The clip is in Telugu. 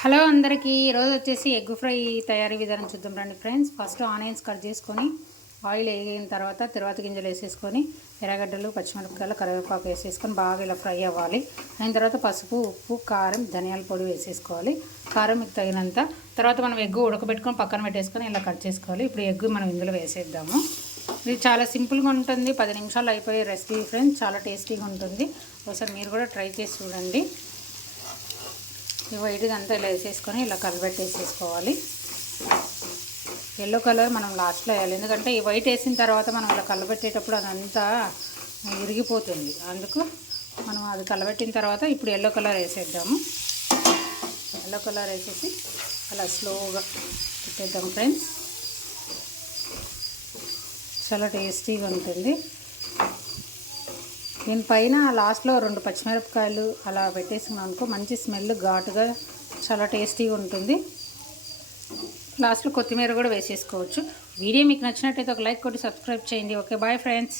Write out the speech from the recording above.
హలో అందరికీ ఈరోజు వచ్చేసి ఎగ్ ఫ్రై తయారీ విధానం చూద్దాం రండి ఫ్రెండ్స్. ఫస్ట్ ఆనియన్స్ కట్ చేసుకొని ఆయిల్ వేగిన తర్వాత గింజలు వేసేసుకొని ఎర్రగడ్డలు పచ్చిమిరపకాయలు కరివేపాకు వేసేసుకొని బాగా ఇలా ఫ్రై అవ్వాలి. అయిన తర్వాత పసుపు ఉప్పు కారం ధనియాల పొడి వేసేసుకోవాలి. కారం మీకు తగినంత. తర్వాత మనం ఎగ్ ఉడకబెట్టుకొని పక్కన పెట్టేసుకొని ఇలా కట్ చేసుకోవాలి. ఇప్పుడు ఎగ్ మనం ఇందులో వేసేద్దాము. ఇది చాలా సింపుల్గా ఉంటుంది, 10 నిమిషాలు అయిపోయే రెసిపీ ఫ్రెండ్స్. చాలా టేస్టీగా ఉంటుంది. ఒకసారి మీరు కూడా ట్రై చేసి చూడండి. ఈ వైట్దంతా ఇలా వేసేసుకొని ఇలా కలిపెట్టేసేసుకోవాలి. ఎల్లో కలర్ మనం లాస్ట్లో వేయాలి, ఎందుకంటే ఈ వైట్ వేసిన తర్వాత మనం ఇలా కలబెట్టేటప్పుడు అదంతా ఇరిగిపోతుంది. అందుకు మనం అది కలబెట్టిన తర్వాత ఇప్పుడు ఎల్లో కలర్ వేసేద్దాము. ఎల్లో కలర్ వేసేసి అలా స్లోగా పెట్టేద్దాం ఫ్రెండ్స్. చాలా టేస్టీగా ఉంటుంది. దీనిపైన లాస్ట్లో 2 పచ్చిమిరపకాయలు అలా పెట్టేసుకున్నాం అనుకో, మంచి స్మెల్ ఘాటుగా చాలా టేస్టీగా ఉంటుంది. లాస్ట్లో కొత్తిమీర కూడా వేసేసుకోవచ్చు. వీడియో మీకు నచ్చినట్టయితే ఒక లైక్ కొట్టి సబ్స్క్రైబ్ చేయండి. Okay, bye friends.